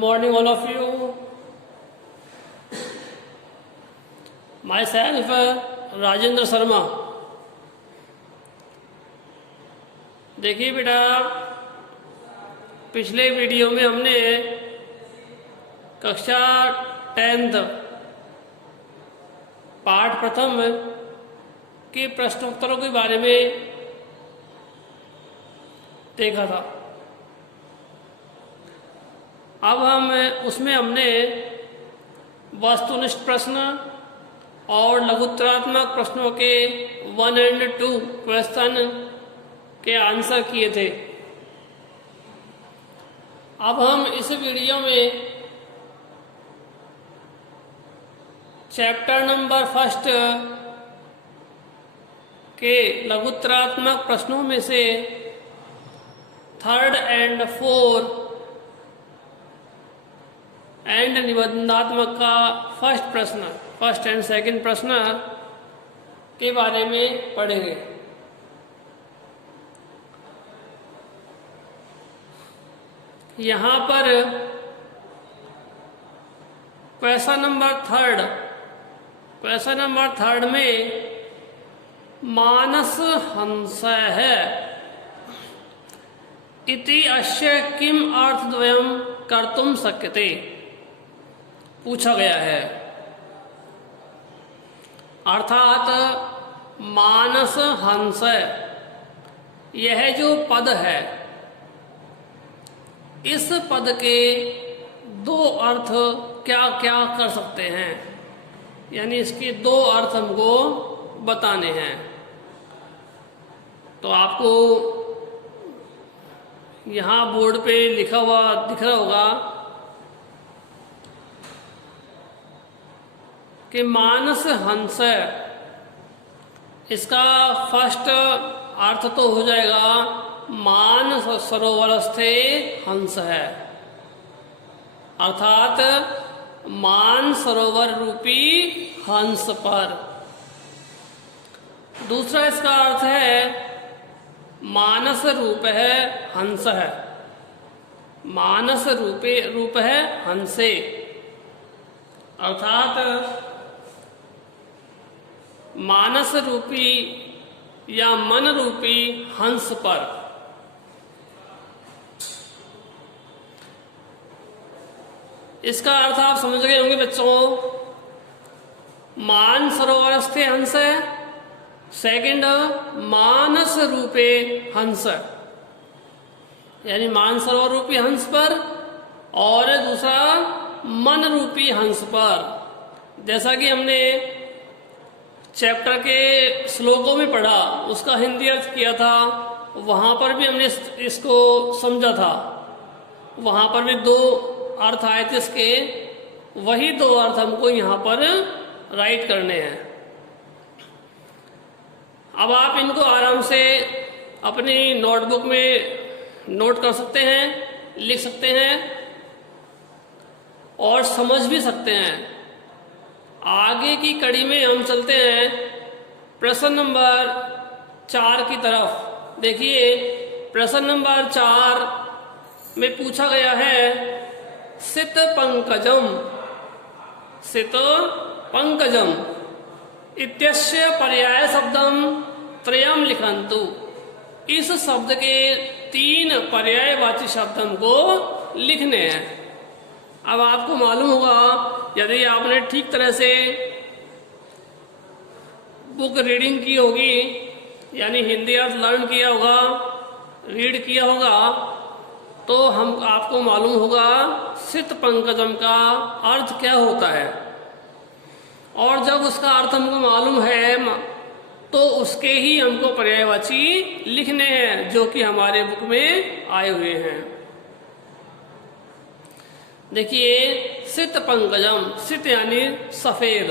morning, all of you. Myself, Rajendra Sharma. देखिए बेटा, पिछले वीडियो में हमने कक्षा 10th पाठ प्रथम के प्रश्नोत्तरों के बारे में देखा था. अब उसमें हमने वस्तुनिष्ठ प्रश्न और लघुत्तरात्मक प्रश्नों के 1 और 2 क्वेश्चन के आंसर किए थे. अब हम इस वीडियो में चैप्टर नंबर 1 के लघुत्तरात्मक प्रश्नों में से 3rd and 4th एंड निबंधात्मक का फर्स्ट एंड सेकंड प्रश्न के बारे में पढ़ेंगे. यहाँ पर क्वेश्चन नंबर 3 में मानस हंस है इति अस्य किम अर्थद्वयं कर्तुम शक्यते पूछा गया है. अर्थात मानस हंस यह जो पद है, इस पद के 2 अर्थ क्या क्या कर सकते हैं, यानी इसके 2 अर्थ हमको बताने हैं. तो आपको यहाँ बोर्ड पे लिखा हुआ दिख रहा होगा कि मानस हंस, इसका फर्स्ट अर्थ तो हो जाएगा मानस सरोवरस्थे हंस है, अर्थात मान सरोवर रूपी हंस पर. दूसरा इसका अर्थ है मानस रूप है हंस है, मानस रूप है हंसे, अर्थात मानस रूपी या मन रूपी हंस पर. इसका अर्थ आप समझ गए होंगे बच्चों. मान सरोवरस्थे हंस है, सेकंड मानस रूपे हंस, यानी मान सरोवर रूपी हंस पर, और दूसरा मन रूपी हंस पर. जैसा कि हमने चैप्टर के श्लोकों में पढ़ा, उसका हिंदी अर्थ किया था, वहाँ पर भी हमने इसको समझा था. वहाँ पर भी 2 अर्थ आए थे इसके, वही 2 अर्थ हमको यहाँ पर राइट करने हैं. अब आप इनको आराम से अपनी नोटबुक में नोट कर सकते हैं, लिख सकते हैं और समझ भी सकते हैं. आगे की कड़ी में हम चलते हैं प्रश्न नंबर 4 की तरफ. देखिए, प्रश्न नंबर 4 में पूछा गया है सित पंकजम इत्यस्य पर्याय शब्दम त्रयम लिखन्तु. इस शब्द के 3 पर्यायवाची शब्द हमको लिखने हैं. अब आपको मालूम होगा, यदि आपने ठीक तरह से बुक रीडिंग की होगी, यानी हिंदी अर्थ लर्न किया होगा, रीड किया होगा, तो आपको मालूम होगा सित पंकजम का अर्थ क्या होता है. और जब उसका अर्थ हमको मालूम है तो उसके ही हमको पर्यायवाची लिखने हैं, जो कि हमारे बुक में आए हुए हैं. देखिए, सित पंकजम, सित यानी सफेद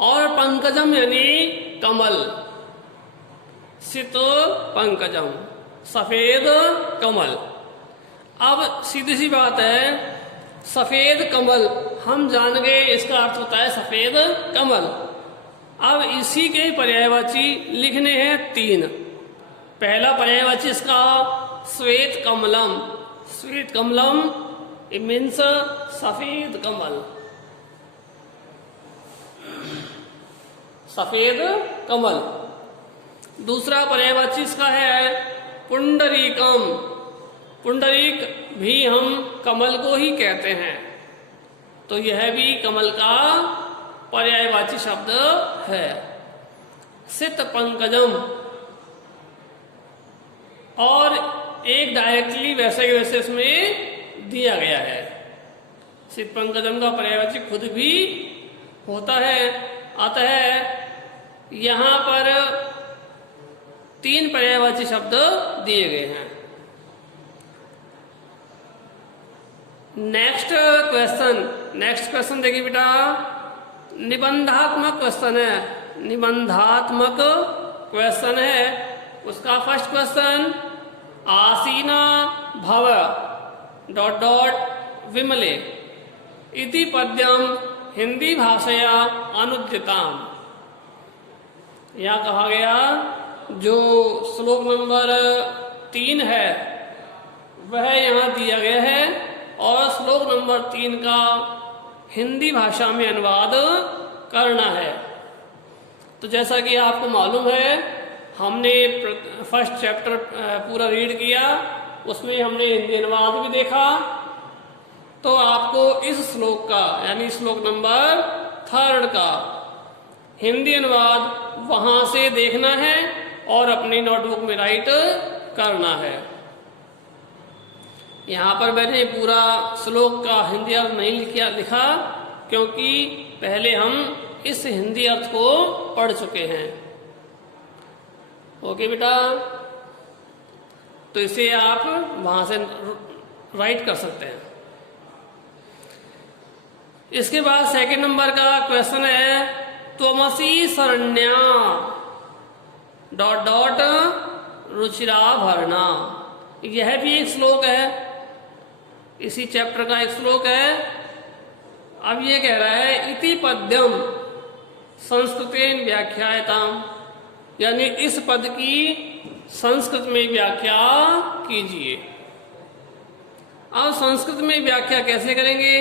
और पंकजम यानी कमल. सित पंकजम, सफेद कमल. अब सीधी सी बात है, सफेद कमल हम जान गए, इसका अर्थ होता है सफेद कमल. अब इसी के पर्यायवाची लिखने हैं 3. पहला पर्यायवाची इसका श्वेत कमलम. श्वेत कमलम इट मीन्स सफेद कमल, सफेद कमल। दूसरा पर्यायवाची इसका है पुंडरीकम। पुंडरीक भी हम कमल को ही कहते हैं, तो यह भी कमल का पर्यायवाची शब्द है। सित पंकजम, और एक डायरेक्टली वैसे के वैसे इसमें दिया गया है। सित पंकजम का पर्यायवाची खुद भी होता है, आता है। यहां पर 3 पर्यायवाची शब्द दिए गए हैं। नेक्स्ट क्वेश्चन देखिए बेटा, निबंधात्मक क्वेश्चन है, निबंधात्मक क्वेश्चन है। उसका फर्स्ट क्वेश्चन, आसीना भव ... विमले इति पद्यम हिंदी भाषया अनुद्यताम। यहाँ कहा गया जो श्लोक नंबर 3 है वह यहाँ दिया गया है, और श्लोक नंबर 3 का हिंदी भाषा में अनुवाद करना है। तो जैसा कि आपको मालूम है, हमने फर्स्ट चैप्टर पूरा रीड किया, उसमें हमने हिंदी अनुवाद भी देखा। तो आपको इस श्लोक का यानी श्लोक नंबर 3 का हिंदी अनुवाद वहां से देखना है और अपनी नोटबुक में राइट करना है। यहाँ पर मैंने पूरा श्लोक का हिंदी अर्थ नहीं लिखा, क्योंकि पहले हम इस हिंदी अर्थ को पढ़ चुके हैं। ओके बेटा, तो इसे आप वहां से राइट कर सकते हैं। इसके बाद सेकंड नंबर का क्वेश्चन है, त्वमसि शरण्या ... रुचिरा भरणा। यह भी एक श्लोक है, इसी चैप्टर का एक श्लोक है। अब ये कह रहा है, इति पद्यम संस्कृतेन व्याख्यायताम, यानी इस पद की संस्कृत में व्याख्या कीजिए। अब संस्कृत में व्याख्या कैसे करेंगे?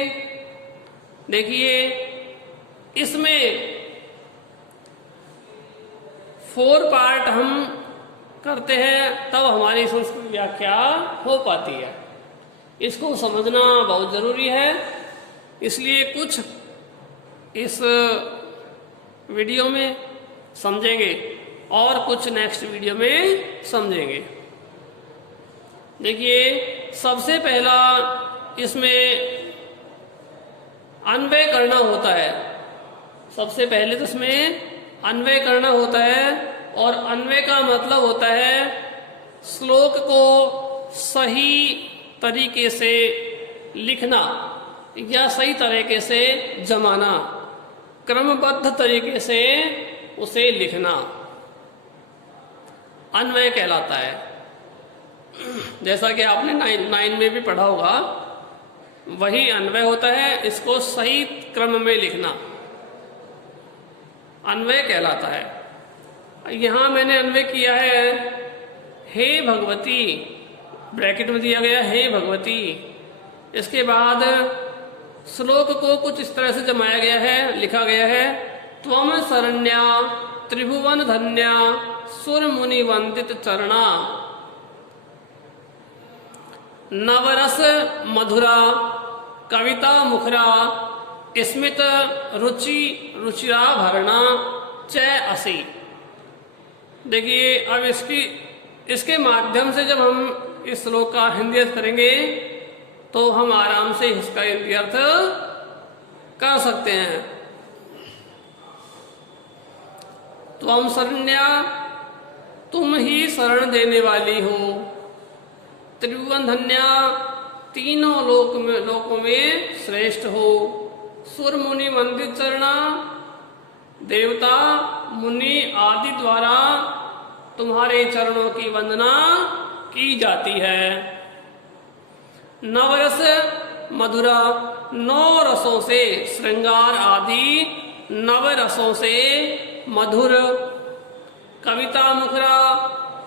देखिए, इसमें 4 पार्ट हम करते हैं, तब हमारी संस्कृत व्याख्या हो पाती है। इसको समझना बहुत जरूरी है, इसलिए कुछ इस वीडियो में समझेंगे और कुछ नेक्स्ट वीडियो में समझेंगे। देखिए, सबसे पहला इसमें अन्वय करना होता है। सबसे पहले तो इसमें अन्वय करना होता है, और अन्वय का मतलब होता है श्लोक को सही तरीके से लिखना या सही तरीके से जमाना, क्रमबद्ध तरीके से उसे लिखना अन्वय कहलाता है। जैसा कि आपने 9 में भी पढ़ा होगा, वही अन्वय होता है। इसको सही क्रम में लिखना अन्वय कहलाता है। यहां मैंने अन्वय किया है, हे भगवती, ब्रैकेट में दिया गया हे भगवती। इसके बाद श्लोक को कुछ इस तरह से जमाया गया है, लिखा गया है, त्वम शरण्या त्रिभुवन धन्या सुर मुनि वंदित चरणा नवरस मधुरा कविता मुखरा स्मित रुचिरा भरणा चय असी। देखिए, अब इसके माध्यम से जब हम इस श्लोक का हिंदी अर्थ करेंगे तो हम आराम से इसका हिंदी अर्थ कर सकते हैं। त्वम शरण्या, तुम ही शरण देने वाली हो। त्रिभुवन धन्या, तीनों लोकों में श्रेष्ठ हो। सुर मुनि वंदित चरणा, देवता मुनि आदि द्वारा तुम्हारे चरणों की वंदना की जाती है। नवरस मधुरा, 9 रसों से, श्रृंगार आदि नवरसों से मधुर। कविता मुखरा,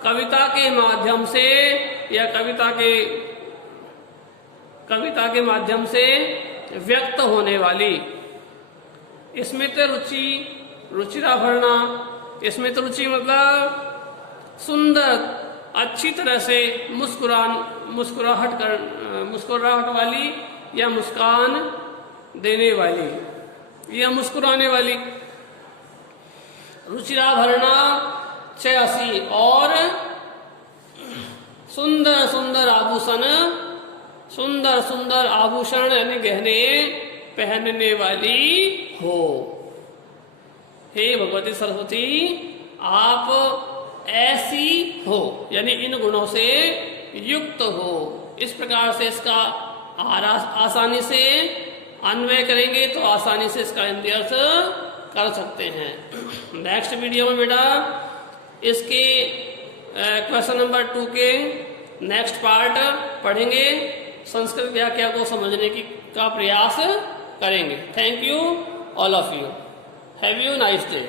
कविता के माध्यम से या कविता के कविता के माध्यम से व्यक्त होने वाली। स्मित रुचि, रुचिराभरणा। स्मित रुचि मतलब सुंदर, अच्छी तरह से मुस्कुराहट वाली या मुस्कान देने वाली या मुस्कुराने वाली। रुचिराभरणा 86 और सुंदर सुंदर आभूषण, सुंदर सुंदर आभूषण यानी गहने पहनने वाली हो। हे भगवती सरस्वती, आप ऐसी हो यानी इन गुणों से युक्त हो। इस प्रकार से इसका आसानी से अन्वय करेंगे तो आसानी से इसका हिंदी अर्थ कर सकते हैं। नेक्स्ट वीडियो में बेटा इसके क्वेश्चन नंबर 2 के नेक्स्ट पार्ट पढ़ेंगे, संस्कृत व्याख्या को समझने का प्रयास करेंगे। Thank you all of you, have you nice day.